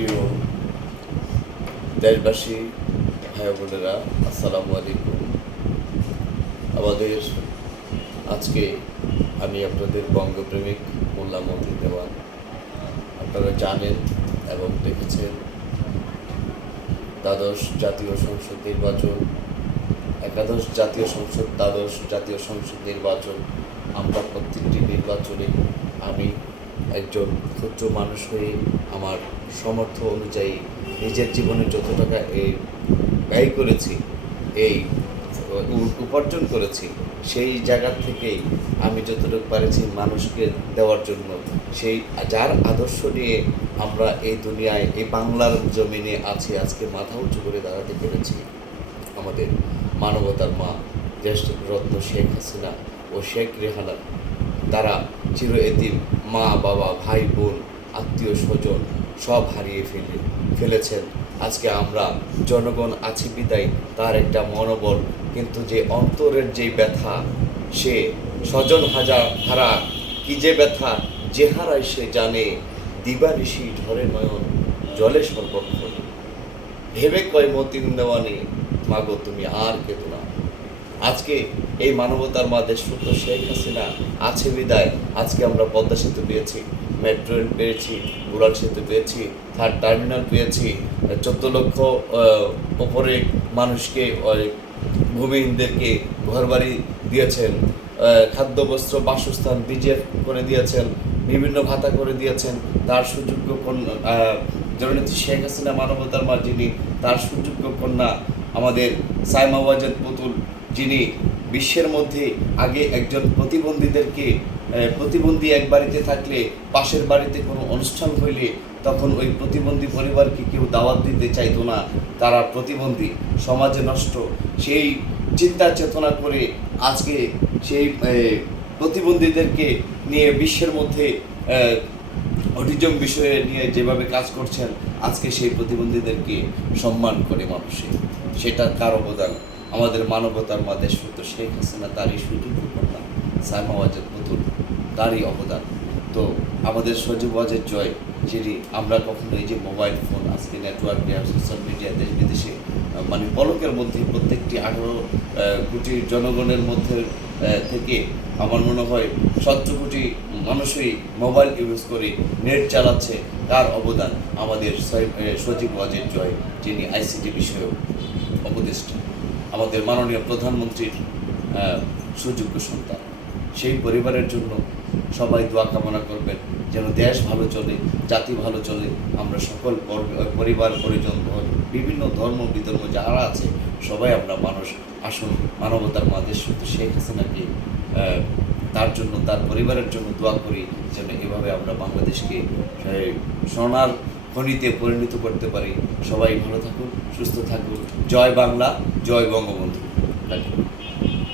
প্রিয় দেশবাসী, ভাই বোনেরা, আসসালামু আলাইকুম। আমাদের আজকে আমি আপনাদের বঙ্গপ্রেমিক মোল্লা মন্দির দেওয়ান। আপনারা জানেন এবং দেখেছেন দ্বাদশ জাতীয় সংসদ নির্বাচন, একাদশ জাতীয় সংসদ, দ্বাদশ জাতীয় সংসদ নির্বাচন। আমরা প্রত্যেকটি নির্বাচনে আমি একজন ক্ষুদ্র মানুষ হয়ে আমার সমর্থ অনুযায়ী নিজের জীবনে যত টাকা এই ব্যয় করেছি, এই উপার্জন করেছি, সেই জায়গা থেকেই আমি যতটুকু পারেছি মানুষকে দেওয়ার জন্য। সেই যার আদর্শ নিয়ে আমরা এই দুনিয়ায়, এই বাংলার জমিনে আছি, আজকে মাথা উঁচু করে দাঁড়াতে পেরেছি আমাদের মানবতার মা দেশ রত্ন শেখ হাসিনা ও শেখ রেহানা। তারা চির এতিম মা, বাবা, ভাই, বোন, আত্মীয়, স্বজন সব হারিয়ে ফেলে, ফেলেছেন। আজকে আমরা জনগণ আছি বিদায়, তার একটা মনোবল, কিন্তু যে অন্তরের যে ব্যথা, সে স্বজন হাজার হারা, কি যে ব্যথা, যে হারায় সে জানে, দিবানিশি ঝরে নয়ন, জলে সর্বক্ষণ। ভেবে কয় মতিন দেওয়ানি, মাগো তুমি আর কেতো না। আজকে এই মানবতার মা দেশরত্ন শেখ হাসিনা আছে বিদায়। আজকে আমরা পদ্মা সেতু পেয়েছি, মেট্রো রেল পেয়েছি বুড়াল সেতু পেয়েছি থার্ড টার্মিনাল পেয়েছি, চোদ্দ লক্ষ ওপরে মানুষকে ভূমিহীনদেরকে ঘরবাড়ি দিয়েছেন খাদ্য, বস্ত্র, বাসস্থান বিজেপ করে দিয়েছেন, বিভিন্ন ভাতা করে দিয়েছেন, তার সুযোগ্য কন্যা জননেত্রী শেখ হাসিনা মানবতার মা যিনি, তার সুযোগ্য কন্যা আমাদের সাইমা ওয়াজেদ পুতুল যিনি বিশ্বের মধ্যে আগে একজন প্রতিবন্ধীদেরকে প্রতিবন্ধী এক বাড়িতে থাকলে, পাশের বাড়িতে কোনো অনুষ্ঠান হইলে তখন ওই প্রতিবন্ধী পরিবারকে কেউ দাওয়াত দিতে চাইতো না। তারা প্রতিবন্ধী, সমাজে নষ্ট। সেই চিন্তা চেতনা করে আজকে সেই প্রতিবন্ধীদেরকে নিয়ে বিশ্বের মধ্যে অটিজম বিষয়ে নিয়ে যেভাবে কাজ করছেন, আজকে সেই প্রতিবন্ধীদেরকে সম্মান করে মানুষে। সেটা কার অবদান। আমাদের মানবতার মা দেশরত শেখ হাসিনা তারই সুযোগ কন্যা সাইমা ওয়াজেদ পুতুল, তারই অবদান। তো আমাদের সজীব ওয়াজের জয়, যিনি আমরা কখনো এই যে মোবাইল ফোন, আজকে নেটওয়ার্ক দেওয়া সোশ্যাল মিডিয়া, দেশ বিদেশে মানে পলকের মধ্যে প্রত্যেকটি আঠারো কোটি জনগণের মধ্যে থেকে আমার মনে হয় সতেরো কোটি মানুষই মোবাইল ইউজ করে নেট চালাচ্ছে, তার অবদান আমাদের সজীব ওয়াজের জয়, যিনি আইসিটি বিষয়ক উপদেষ্টা। আমাদের মাননীয় প্রধানমন্ত্রীর সুযোগ্য সন্তান। সেই পরিবারের জন্য সবাই দোয়া কামনা করবেন যেন দেশ ভালো চলে, জাতি ভালো চলে। আমরা সকল পরিবার, পরিজন বিভিন্ন ধর্ম, বিধর্ম যারা আছে, সবাই আমরা মানুষ, আসুন মানবতার মা দেশ শুধু শেখ হাসিনাকে তার জন্য, তার পরিবারের জন্য দোয়া করি যেন এভাবে আমরা বাংলাদেশকে সোনার খনিতে পরিণত করতে পারি। সবাই ভালো থাকুন সুস্থ থাকুন। জয় বাংলা জয় বঙ্গবন্ধু.